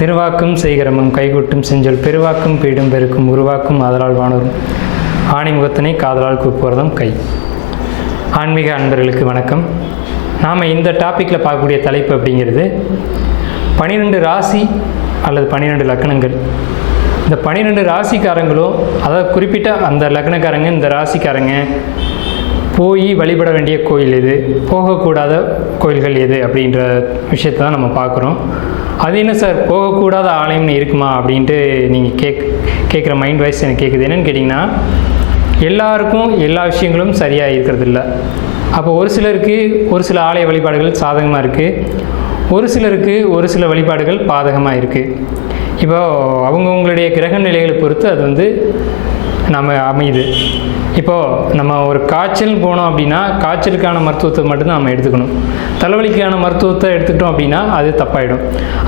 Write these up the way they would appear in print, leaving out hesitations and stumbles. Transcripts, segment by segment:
திருவாக்கும் செய்கிறமும் கைகூட்டும் செஞ்சொல் பெருவாக்கும் பீடும் பெருக்கும் உருவாக்கும் ஆதலால் வானோரும் ஆணிமுகத்தினை காதலால் கூப்புவதும் கை. ஆன்மீக அன்பர்களுக்கு வணக்கம். நாம் இந்த டாப்பிக்கில் பார்க்கக்கூடிய தலைப்பு அப்படிங்கிறது 12 ராசி அல்லது 12 லக்னங்கள். இந்த 12 ராசிக்காரங்களும், அதாவது குறிப்பிட்ட அந்த லக்னக்காரங்க, இந்த ராசிக்காரங்க போய் வழிபட வேண்டிய கோயில் எது, போகக்கூடாத கோயில்கள் எது அப்படின்ற விஷயத்தை தான் நம்ம பார்க்குறோம். அது என்ன சார், போகக்கூடாத ஆலயம்னு இருக்குமா அப்படின்ட்டு நீங்கள் கேட்குற மைண்ட் வாய்ஸ் எனக்கு கேட்குது. என்னென்னு கேட்டிங்கன்னா, எல்லாருக்கும் எல்லா விஷயங்களும் சரியாக இருக்கிறது இல்லை. அப்போ ஒரு சிலருக்கு ஒரு சில ஆலய வழிபாடுகள் சாதகமாக இருக்குது, ஒரு சிலருக்கு ஒரு சில வழிபாடுகள் பாதகமாக இருக்குது. இப்போ அவங்கவுங்களுடைய கிரக நிலைகளை பொறுத்து அது நம்ம அமையுது. இப்போது நம்ம ஒரு காய்ச்சல் போனோம் அப்படின்னா காய்ச்சலுக்கான மருத்துவத்தை மட்டும்தான் நம்ம எடுத்துக்கணும். தலைவலிக்கான மருத்துவத்தை எடுத்துக்கிட்டோம் அப்படின்னா அது தப்பாயிடும்.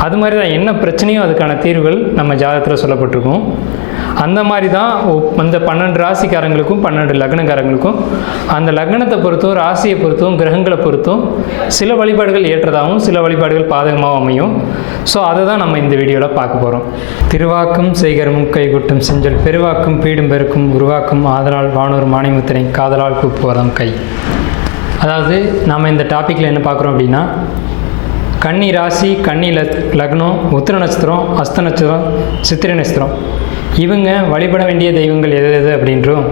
அது மாதிரி தான் என்ன பிரச்சனையோ அதுக்கான தீர்வுகள் நம்ம ஜாதகத்தில் சொல்லப்பட்டிருக்கும். அந்த மாதிரி தான் அந்த 12 ராசிக்காரங்களுக்கும் 12 லக்னக்காரங்களுக்கும் அந்த லக்னத்தை பொறுத்தும் ராசியை பொறுத்தும் கிரகங்களை பொறுத்தும் சில வழிபாடுகள் ஏற்றதாகவும் சில வழிபாடுகள் பாதகமாகவும் அமையும். ஸோ அதை தான் நம்ம இந்த வீடியோவில் பார்க்க போகிறோம். திருவாக்கும் செய்கரமும் கைகூட்டும் செஞ்சொல் பெருவாக்கும் பீடும் பெருக்கும் உருவாக்கும் ஆதலால் வானோர் மாணிமுத்தினை காதலால் கூப்புவதும் கை. அதாவது நாம் இந்த டாப்பிக்கில் என்ன பார்க்குறோம் அப்படின்னா, கன்னி ராசி, கன்னி லக்னம், உத்திர நட்சத்திரம், அஸ்த நட்சத்திரம், சித்திரை நட்சத்திரம், இவங்க வழிபட வேண்டிய தெய்வங்கள் எது எது அப்படின்றும்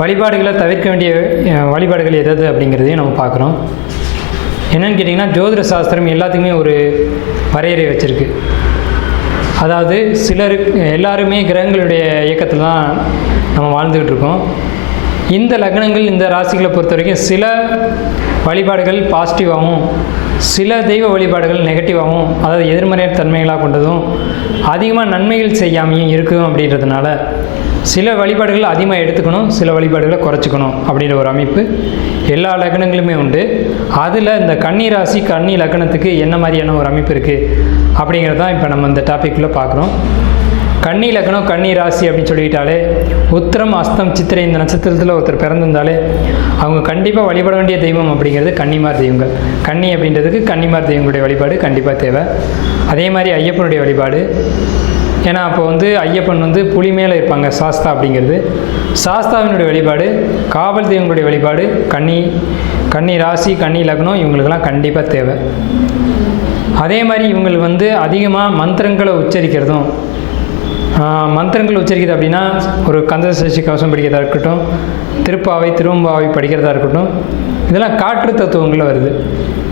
வழிபாடுகளை தவிர்க்க வேண்டிய வழிபாடுகள் எது அப்படிங்கிறதையும் நம்ம பார்க்குறோம். என்னென்னு கேட்டிங்கன்னா, ஜோதிட சாஸ்திரம் எல்லாத்துக்குமே ஒரு வரையறை வச்சுருக்கு. அதாவது எல்லாருமே கிரகங்களுடைய இயக்கத்தில் தான் நம்ம வாழ்ந்துக்கிட்டு இருக்கோம். இந்த லக்னங்கள், இந்த ராசிகளை பொறுத்த வரைக்கும் சில வழிபாடுகள் பாசிட்டிவாகவும் சில தெய்வ வழிபாடுகள் நெகட்டிவாகவும், அதாவது எதிர்மறையான தன்மைகளாக கொண்டதும் அதிகமாக நன்மைகள் செய்யாமையும் இருக்கும். அப்படின்றதுனால சில வழிபாடுகள் அதிகமாக எடுத்துக்கணும், சில வழிபாடுகளை குறைச்சிக்கணும் அப்படின்ற ஒரு அமைப்பு எல்லா லக்னங்களுமே உண்டு. அதில் இந்த கன்னி ராசி கன்னி லக்னத்துக்கு என்ன மாதிரியான ஒரு அமைப்பு இருக்குது அப்படிங்கிறது தான் இப்போ நம்ம இந்த டாப்பிக்கில் பார்க்குறோம். கன்னி லக்னம் கன்னி ராசி அப்படின்னு சொல்லிக்கிட்டாலே, உத்திரம் அஸ்தம் சித்திரை இந்த நட்சத்திரத்தில் ஒருத்தர் பிறந்திருந்தாலே அவங்க கண்டிப்பாக வழிபட வேண்டிய தெய்வம் அப்படிங்கிறது கன்னிமார் தெய்வங்கள். கன்னி அப்படின்றதுக்கு கன்னிமார் தெய்வங்களுடைய வழிபாடு கண்டிப்பாக தேவை. அதே மாதிரி ஐயப்பனுடைய வழிபாடு. ஏன்னா அப்போ ஐயப்பன் புலி மேலே இருப்பாங்க, சாஸ்தா அப்படிங்கிறது. சாஸ்தாவினுடைய வழிபாடு, காவல் தெய்வங்களுடைய வழிபாடு கன்னி ராசி கன்னி லக்னம் இவங்களுக்கெல்லாம் கண்டிப்பாக தேவை. அதே மாதிரி இவங்களுக்கு அதிகமாக மந்திரங்களை உச்சரிக்கிறதும், மந்திரங்கள் உச்சரிக்கிறது அப்படின்னா ஒரு கந்த சஷ்டி கவசம் படிக்கிறதா இருக்கட்டும், திருப்பாவை திருவம்பாவை படிக்கிறதா இருக்கட்டும், இதெல்லாம் காற்று தத்துவங்களில் வருது.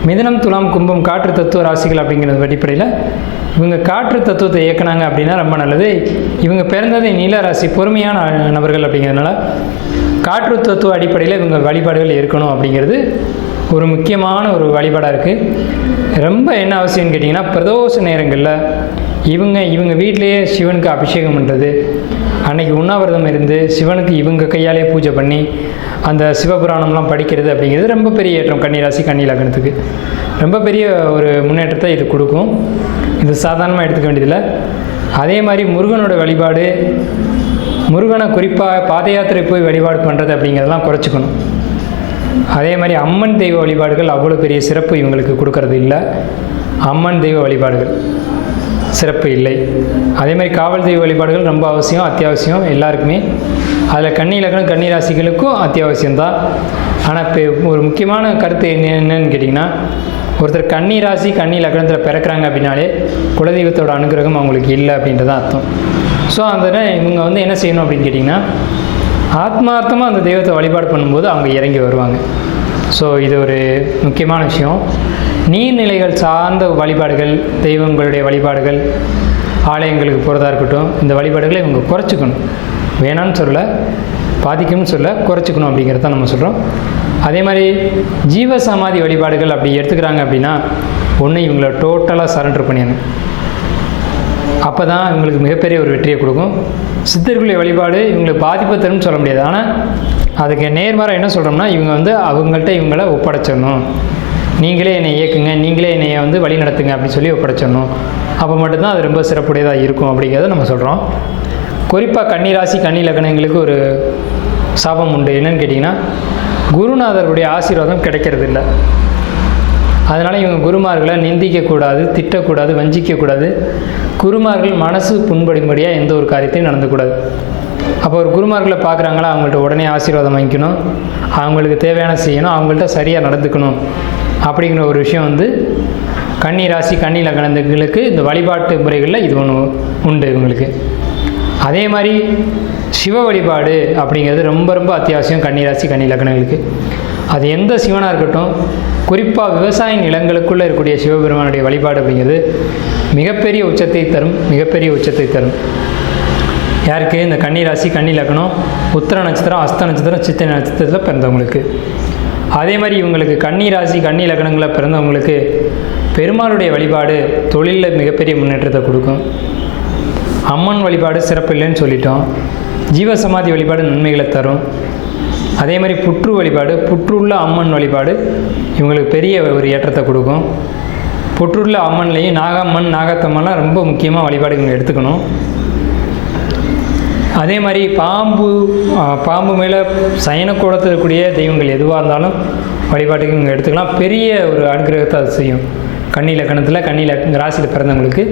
மிதுனம் துலாம் கும்பம் காற்று தத்துவ ராசிகள் அப்படிங்கிறது அடிப்படையில் இவங்க காற்று தத்துவத்தை இயக்குனாங்க அப்படின்னா ரொம்ப நல்லது. இவங்க பிறந்தது நீல ராசி, பொறுமையான நபர்கள் அப்படிங்கிறதுனால காற்று தத்துவ அடிப்படையில் இவங்க வழிபாடுகள் இருக்கணும் அப்படிங்கிறது ஒரு முக்கியமான ஒரு வழிபாடாக இருக்குது. ரொம்ப என்ன அவசியம்னு கேட்டிங்கன்னா, பிரதோஷ நேரங்களில் இவங்க வீட்டிலேயே சிவனுக்கு அபிஷேகம் பண்ணுறது, அன்னைக்கு உண்ணாவிரதம் இருந்து சிவனுக்கு இவங்க கையாலே பூஜை பண்ணி அந்த சிவபுராணம்லாம் படிக்கிறது அப்படிங்கிறது ரொம்ப பெரிய ஏற்றம். கன்னிராசி கன்னி லக்னத்துக்கு ரொம்ப பெரிய ஒரு முன்னேற்றத்தை இது கொடுக்கும். இது சாதாரணமாக எடுத்துக்க வேண்டியதில்லை. அதே மாதிரி முருகனோட வழிபாடு, முருகனை குறிப்பாக பாத யாத்திரை போய் வழிபாடு பண்ணுறது அப்படிங்கிறதெல்லாம் குறைச்சிக்கணும். அதே மாதிரி அம்மன் தெய்வ வழிபாடுகள் அவ்வளோ பெரிய சிறப்பு இவங்களுக்கு கொடுக்கறது இல்லை. அம்மன் தெய்வ வழிபாடுகள் சிறப்பு இல்லை. அதே மாதிரி காவல் தெய்வ வழிபாடுகள் ரொம்ப அவசியம், அத்தியாவசியம் எல்லாருக்குமே. அதில் கன்னி லக்னம் கன்னி ராசிகளுக்கும் அத்தியாவசியம்தான். ஆனால் இப்போ ஒரு முக்கியமான கருத்து என்னன்னு கேட்டிங்கன்னா, ஒருத்தர் கன்னி ராசி கன்னி லக்னத்தில் பிறக்கிறாங்க அப்படின்னாலே குலதெய்வத்தோட அனுகிரகம் அவங்களுக்கு இல்லை அப்படின்றதான் அர்த்தம். ஸோ அந்த இவங்க என்ன செய்யணும் அப்படின்னு கேட்டிங்கன்னா, ஆத்மார்த்தமாக அந்த தெய்வத்தை வழிபாடு பண்ணும்போது அவங்க இறங்கி வருவாங்க. ஸோ இது ஒரு முக்கியமான விஷயம். நீர்நிலைகள் சார்ந்த வழிபாடுகள், தெய்வங்களுடைய வழிபாடுகள், ஆலயங்களுக்கு போகிறதா இருக்கட்டும், இந்த வழிபாடுகளை இவங்க குறைச்சிக்கணும். வேணான்னு சொல்ல, பாதிக்கும்னு சொல்ல, குறைச்சிக்கணும் அப்படிங்கிறது தான் நம்ம சொல்கிறோம். அதே மாதிரி ஜீவ சமாதி வழிபாடுகள் அப்படி எடுத்துக்கிறாங்க அப்படின்னா, ஒன்று இவங்களை டோட்டலாக சரண்டர் பண்ணிடணும். அப்போ தான் இவங்களுக்கு மிகப்பெரிய ஒரு வெற்றியை கொடுக்கும். சித்தர்களுடைய வழிபாடு இவங்களுக்கு பாதிப்பை தரும்னு சொல்ல முடியாது. ஆனால் அதுக்கு நேர்மாறாக என்ன சொல்கிறோம்னா, இவங்க அவங்கள்ட்ட இவங்கள ஒப்படைச்சிடணும். நீங்களே என்னை இயக்குங்க, நீங்களே என்னை வழி நடத்துங்க அப்படின்னு சொல்லி ஒப்படைச்சிடணும். அப்போ மட்டும்தான் அது ரொம்ப சிறப்புடையதாக இருக்கும் அப்படிங்கிறத நம்ம சொல்கிறோம். குறிப்பாக கன்னி ராசி கன்னி லக்னங்களுக்கு ஒரு சாபம் உண்டு. என்னன்னு கேட்டிங்கன்னா, குருநாதருடைய ஆசீர்வாதம் கிடைக்கிறது இல்லை. அதனால் இவங்க குருமார்களை நிந்திக்கக்கூடாது, திட்டக்கூடாது, வஞ்சிக்கக்கூடாது. குருமார்கள் மனசு புண்படும்படியாக எந்த ஒரு காரியத்தையும் நடந்துக்கூடாது. அப்போ ஒரு குருமார்களை பார்க்குறாங்களா, அவங்கள்ட்ட உடனே ஆசீர்வாதம் வாங்கிக்கணும், அவங்களுக்கு தேவையான செய்யணும், அவங்கள்ட்ட சரியாக நடந்துக்கணும். அப்படிங்கிற ஒரு விஷயம் கன்னி ராசி கன்னி லக்னங்களுக்கு இந்த வழிபாட்டு முறைகளில் இது ஒன்று உண்டு இவங்களுக்கு. அதே மாதிரி சிவ வழிபாடு அப்படிங்கிறது ரொம்ப ரொம்ப அத்தியாவசியம் கன்னி ராசி கன்னி லக்னங்களுக்கு. அது எந்த சிவனாக இருக்கட்டும், குறிப்பாக விவசாய நிலங்களுக்குள்ளே இருக்கக்கூடிய சிவபெருமானுடைய வழிபாடு அப்படிங்கிறது மிகப்பெரிய உச்சத்தை தரும், மிகப்பெரிய உச்சத்தை தரும். யாருக்கு? இந்த கன்னி ராசி கன்னி லக்னம், உத்திர நட்சத்திரம், அஸ்த நட்சத்திரம், சித்திரை நட்சத்திரத்தில் பிறந்தவங்களுக்கு. அதே மாதிரி இவங்களுக்கு கன்னி ராசி கன்னி லக்னங்களில் பிறந்தவங்களுக்கு பெருமாளுடைய வழிபாடு தொழிலில் மிகப்பெரிய முன்னேற்றத்தை கொடுக்கும். அம்மன் வழிபாடு சிறப்பு இல்லைன்னு சொல்லிட்டோம். ஜீவசமாதி வழிபாடு நன்மைகளை தரும். அதே மாதிரி புற்று வழிபாடு, புற்றுள்ள அம்மன் வழிபாடு இவங்களுக்கு பெரிய ஒரு ஏற்றத்தை கொடுக்கும். புற்றுள்ள அம்மன்லேயும் நாகம்மன் நாகத்தம்மன்லாம் ரொம்ப முக்கியமாக வழிபாடு இவங்க எடுத்துக்கணும். அதே மாதிரி பாம்பு மேலே சயனக்கூடத்தில் இருக்கக்கூடிய தெய்வங்கள் எதுவாக இருந்தாலும் வழிபாட்டுக்கு இவங்க எடுத்துக்கலாம். பெரிய ஒரு அனுகிரகத்தை அது செய்யும் கன்னி லக்னத்தில் கன்னி ராசியில் பிறந்தவங்களுக்கு.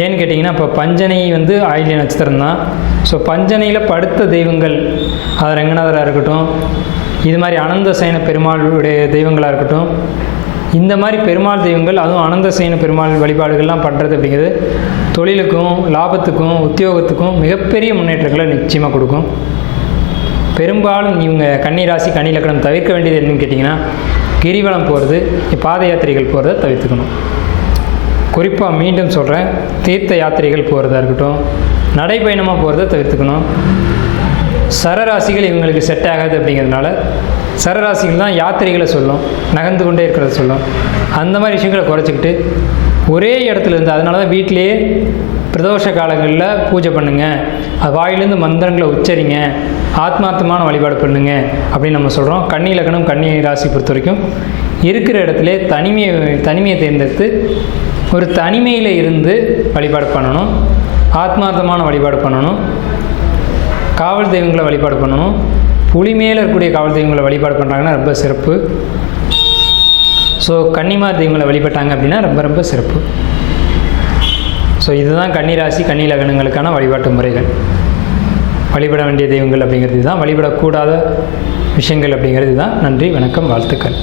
ஏன்னு கேட்டிங்கன்னா, இப்போ பஞ்சனை ஆயில்ய நட்சத்திரம் தான். ஸோ பஞ்சனையில் படுத்த தெய்வங்கள், அது ரங்கநாதராக இருக்கட்டும், இது மாதிரி அனந்த சயன பெருமாளுடைய தெய்வங்களாக இருக்கட்டும், இந்த மாதிரி பெருமாள் தெய்வங்கள், அதுவும் அனந்த சயன பெருமாள் வழிபாடுகள்லாம் பண்ணுறது அப்படிங்கிறது தொழிலுக்கும் லாபத்துக்கும் உத்தியோகத்துக்கும் மிகப்பெரிய முன்னேற்றங்களை நிச்சயமாக கொடுக்கும். பெரும்பாலும் இவங்க கன்னி ராசி கன்னி லக்னம் தவிர்க்க வேண்டியது என்னன்னு கேட்டிங்கன்னா, கிரிவலம் போகிறது, பாத யாத்திரைகள் போகிறத தவிர்த்துக்கணும். குறிப்பாக மீண்டும் சொல்கிறேன், தீர்த்த யாத்திரைகள் போகிறதா இருக்கட்டும், நடைப்பயணமாக போகிறத தவிர்த்துக்கணும். சரராசிகள் இவங்களுக்கு செட் ஆகாது அப்படிங்கிறதுனால சரராசிகள் தான் யாத்திரைகளை சொல்லும், நகர்ந்து கொண்டே இருக்கிறத சொல்லும். அந்த மாதிரி விஷயங்களை குறைச்சிக்கிட்டு ஒரே இடத்துல இருந்து, அதனால தான் வீட்டிலேயே பிரதோஷ காலங்களில் பூஜை பண்ணுங்கள், அது வாயிலேருந்து மந்திரங்களை உச்சரிங்க, ஆத்மார்த்தமான வழிபாடு பண்ணுங்க அப்படின்னு நம்ம சொல்கிறோம். கன்னி லக்னம் கன்னி ராசி பொறுத்த வரைக்கும் இருக்கிற இடத்துல தனிமையை தேர்ந்தெடுத்து ஒரு தனிமையில் இருந்து வழிபாடு பண்ணணும், ஆத்மார்த்தமான வழிபாடு பண்ணணும், காவல் தெய்வங்களை வழிபாடு பண்ணணும். புலி மேலே இருக்கக்கூடிய காவல் தெய்வங்களை வழிபாடு பண்ணுறாங்கன்னா ரொம்ப சிறப்பு. ஸோ கன்னிமார் தெய்வங்களை வழிபட்டாங்க அப்படின்னா ரொம்ப ரொம்ப சிறப்பு. ஸோ இதுதான் கன்னி ராசி கன்னி லக்னங்களுக்கான வழிபாட்டு முறைகள். வழிபட வேண்டிய தெய்வங்கள் அப்படிங்கிறது தான், வழிபடக்கூடாத விஷயங்கள் அப்படிங்கிறது தான். நன்றி, வணக்கம், வாழ்த்துக்கள்.